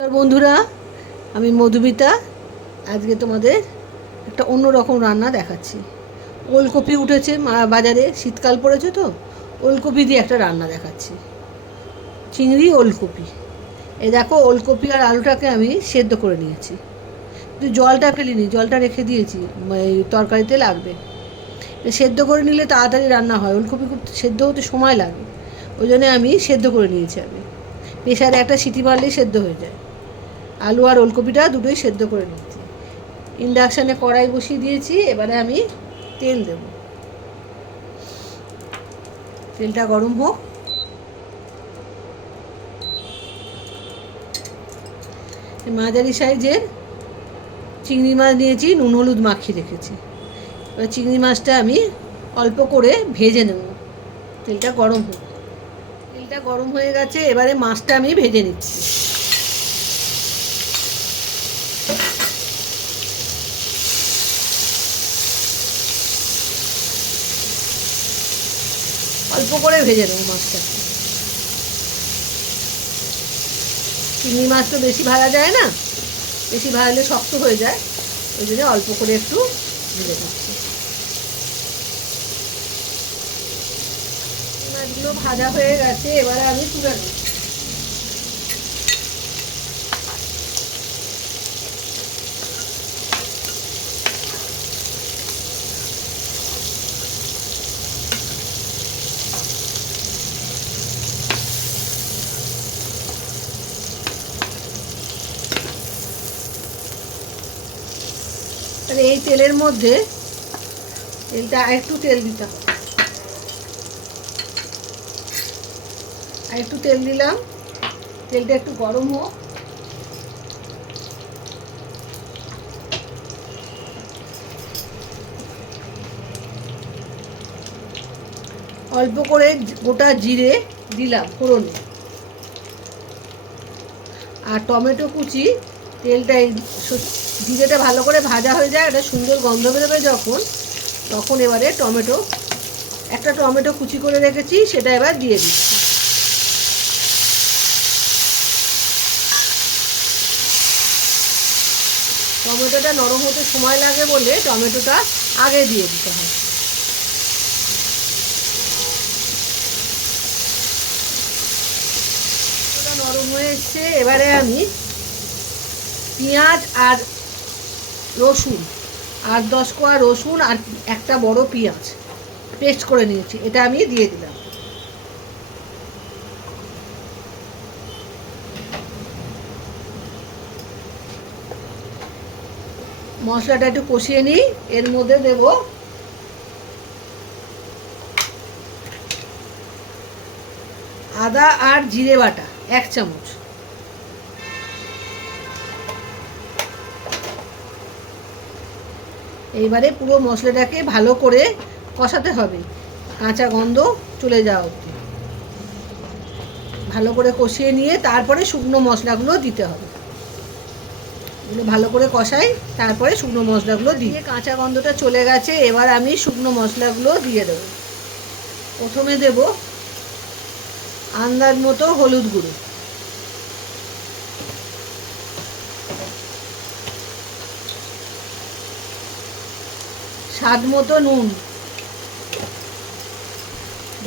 বন্ধুরা, আমি মধুমিতা। আজকে তোমাদের একটা অন্যরকম রান্না দেখাচ্ছি। ওলকপি উঠেছে বাজারে, শীতকাল পড়েছে তো ওলকপি দিয়ে একটা রান্না দেখাচ্ছি। চিংড়ি ওলকপি। এই দেখো, ওলকপি আর আলুটাকে আমি সেদ্ধ করে নিয়েছি, কিন্তু জলটা ফেলিনি, জলটা রেখে দিয়েছি, এই তরকারিতে লাগবে। সেদ্ধ করে নিলে তাড়াতাড়ি রান্না হয়, ওলকপি খুব সেদ্ধ হতে সময় লাগে, ওই জন্য আমি সেদ্ধ করে নিয়েছি। আমি প্রেশারে একটা সিটি মারলেই সেদ্ধ হয়ে যায়। আলু আর ওলকপিটা দুটোই সেদ্ধ করে নিচ্ছি। ইন্ডাকশানে কড়াই বসিয়ে দিয়েছি, এবারে আমি তেল দেব। তেলটা গরম হোক। মাঝারি সাইজের চিংড়ি মাছ নিয়েছি, নুন হলুদ মাখিয়ে রেখেছি। এবার চিংড়ি মাছটা আমি অল্প করে ভেজে নেব। তেলটা গরম হোক। তেলটা গরম হয়ে গেছে, এবারে মাছটা আমি ভেজে নিচ্ছি। অল্প করে ভেজে নেব মাছটা। চিংড়ি মাছ তো বেশি ভাজা যায় না, বেশি ভাজলে শক্ত হয়ে যায়, ওই জন্য অল্প করে একটু ভেজে নিচ্ছি। মাছগুলো ভাজা হয়ে গেছে, এবারে আমি তুলে নেব। তাহলে এই তেলের মধ্যে তেলটা একটু তেল দিতে হবে, আর একটু তেল দিলাম। তেলটা একটু গরম হোক। অল্প করে গোটা জিরে দিলাম ফোড়নে, আর টমেটো কুচি। তেলটা জিরেটা ভালো করে ভাজা হয়ে যায়, একটা সুন্দর গন্ধ বেরোবে যখন, তখন এবারে একটা টমেটো কুচি করে রেখেছি, সেটা এবার দিয়ে দিচ্ছি। টমেটোটা নরম হতে সময় লাগে বলে টমেটোটা আগে দিয়ে দিতে হয়। নরম হয়ে এসছে, এবারে আমি পেঁয়াজ আর রসুন, 8-10 কোয়া রসুন আর একটা বড় পেঁয়াজ পেস্ট করে নিয়েছি, এটা আমি দিয়ে দিলাম। মশলাটা একটু কষিয়ে নিই। এর মধ্যে দেব আদা আর জিরে বাটা 1 চামচ, এইবারে পুরো মশলাটাকে ভালো করে কষাতে হবে, কাঁচা গন্ধ চলে যাওয়া অবধি ভালো করে কষিয়ে নিয়ে তারপরে শুকনো মশলাগুলো দিতে হবে। এগুলো ভালো করে কষাই, তারপরে শুকনো মশলাগুলো দিয়ে কাঁচা গন্ধটা চলে গেছে, এবার আমি শুকনো মশলাগুলো দিয়ে দেবো। প্রথমে দেব আন্দাজ মতো হলুদ গুঁড়ো, স্বাদ মতো নুন।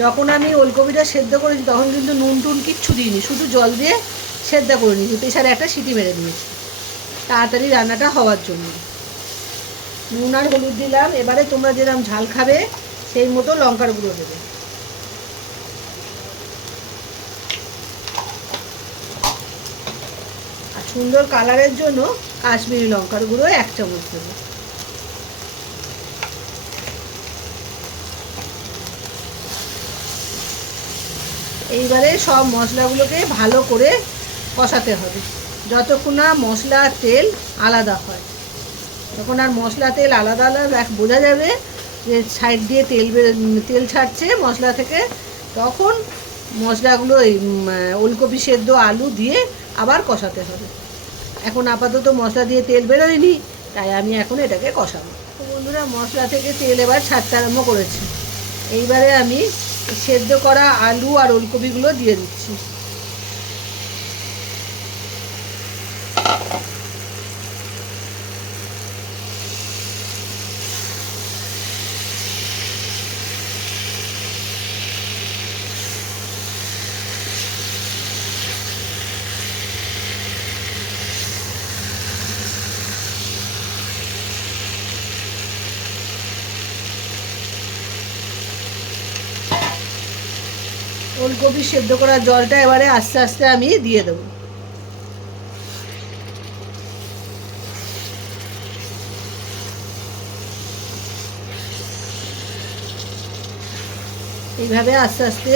যখন আমি ওলকপিটা সেদ্ধ করেছি তখন কিন্তু নুন টুন কিচ্ছু দিইনি, শুধু জল দিয়ে সেদ্ধ করে নিয়েছি, প্রেশারে একটা সিটি মেরে নিয়েছি তাড়াতাড়ি রান্নাটা হওয়ার জন্য। নুন আর হলুদ দিলাম। এবারে তোমরা যেরকম ঝাল খাবে সেই মতো লঙ্কার গুঁড়ো দেবে। আর সুন্দর কালারের জন্য কাশ্মীরি লঙ্কার গুঁড়ো 1 চামচ দেবো। এইবারে সব মশলাগুলোকে ভালো করে কষাতে হবে, যতক্ষণ না মশলা তেল আলাদা হয়। তখন আর মশলা তেল আলাদা আলাদা বোঝা যাবে যে সাইড দিয়ে তেল ছাড়ছে মশলা থেকে, তখন মশলাগুলো এই ওলকপি সেদ্ধ আলু দিয়ে আবার কষাতে হবে। এখন আপাতত মশলা দিয়ে তেল বেরোয়নি, তাই আমি এখন এটাকে কষাবো। তো বন্ধুরা, মশলা থেকে তেল এবার ছাড়তে আরম্ভ করেছি। এইবারে আমি সেদ্ধ করা আলু আর ওলকপিগুলো দিয়ে দিচ্ছি। ওলকপি সেদ্ধ করা জলটা এবারে আস্তে আস্তে আমি দিয়ে দেবো। এইভাবে আস্তে আস্তে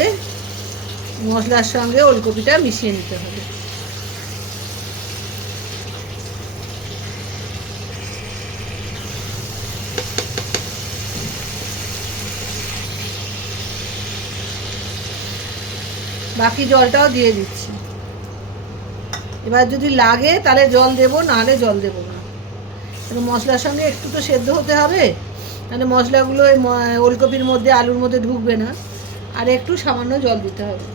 মশলার সঙ্গে ওলকপিটা মিশিয়ে নিতে হবে। বাকি জলটাও দিয়ে দিচ্ছি। এবার যদি লাগে তাহলে জল দেবো, নাহলে জল দেবো না। মশলার সঙ্গে একটু তো সেদ্ধ হতে হবে, তাহলে মশলাগুলো ওলকপির মধ্যে আলুর মধ্যে ঢুকবে না। আর একটু সামান্য জল দিতে হবে।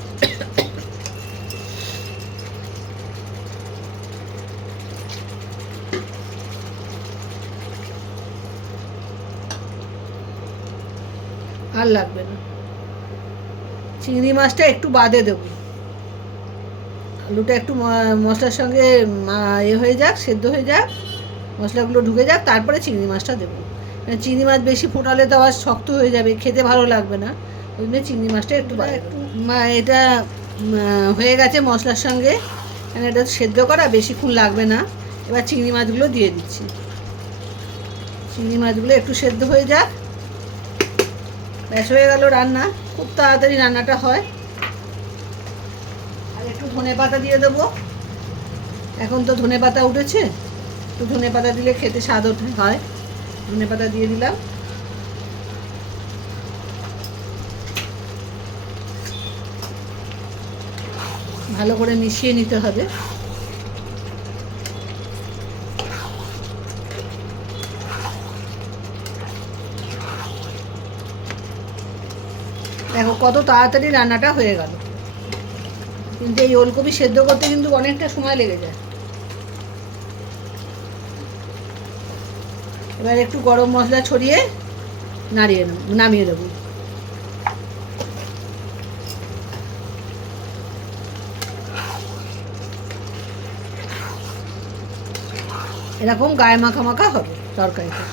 আর লাগবে না। চিংড়ি মাছটা একটু বাদে দেবো। আলুটা একটু মশলার সঙ্গে হয়ে যাক, সেদ্ধ হয়ে যাক, মশলাগুলো ঢুকে যাক, তারপরে চিংড়ি মাছটা দেবো। চিংড়ি মাছ বেশি ফোটালে তো আবার শক্ত হয়ে যাবে, খেতে ভালো লাগবে না। ওই জন্য চিংড়ি মাছটা একটু এটা হয়ে গেছে মশলার সঙ্গে। এটা সেদ্ধ করা, বেশিক্ষণ লাগবে না। এবার চিংড়ি মাছগুলো দিয়ে দিচ্ছি। চিংড়ি মাছগুলো একটু সেদ্ধ হয়ে যাক, ব্যাস হয়ে গেল রান্না। খুব তাড়াতাড়ি রান্নাটা হয়। আর একটু ধনেপাতা দিয়ে দেবো। এখন তো ধনেপাতা উঠেছে, একটু ধনেপাতা দিলে খেতে স্বাদ হয়। ধনেপাতা দিয়ে দিলাম। ভালো করে মিশিয়ে নিতে হবে। দেখো কত তাড়াতাড়ি রান্নাটা হয়ে গেল। কিন্তু এই ওলকপি সেদ্ধ করতে কিন্তু অনেকটা সময় লেগে যায়। এবার একটু গরম মশলা ছড়িয়ে নামিয়ে দেবো। এরকম গায়ে মাখা মাখা হবে তরকারিটা।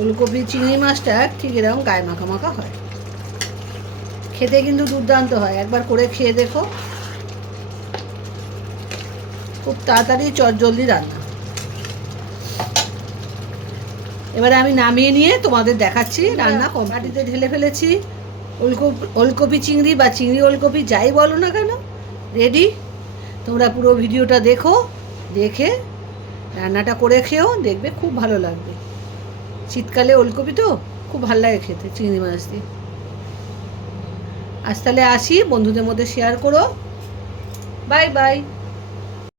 ওলকপি চিংড়ি মাছটা ঠিক এরকম গায়ে মাখা মাখা হয়। খেতে কিন্তু দুর্দান্ত হয়, একবার করে খেয়ে দেখো। খুব তাড়াতাড়ি চটজলদি রান্না। এবারে আমি নামিয়ে নিয়ে তোমাদের দেখাচ্ছি রান্না। বাটিতে ঢেলে ফেলেছি। ওলকপি চিংড়ি বা চিংড়ি ওলকপি যাই বলো না কেন, রেডি। তোমরা পুরো ভিডিওটা দেখো, দেখে রান্নাটা করে খেও, দেখবে খুব ভালো লাগবে। শীতকালে ওলকপি তো খুব ভালো লাগে খেতে চিংড়ি মাছ দিয়ে। আজ তাহলে আসি, বন্ধুদের মধ্যে শেয়ার করো। Bye bye.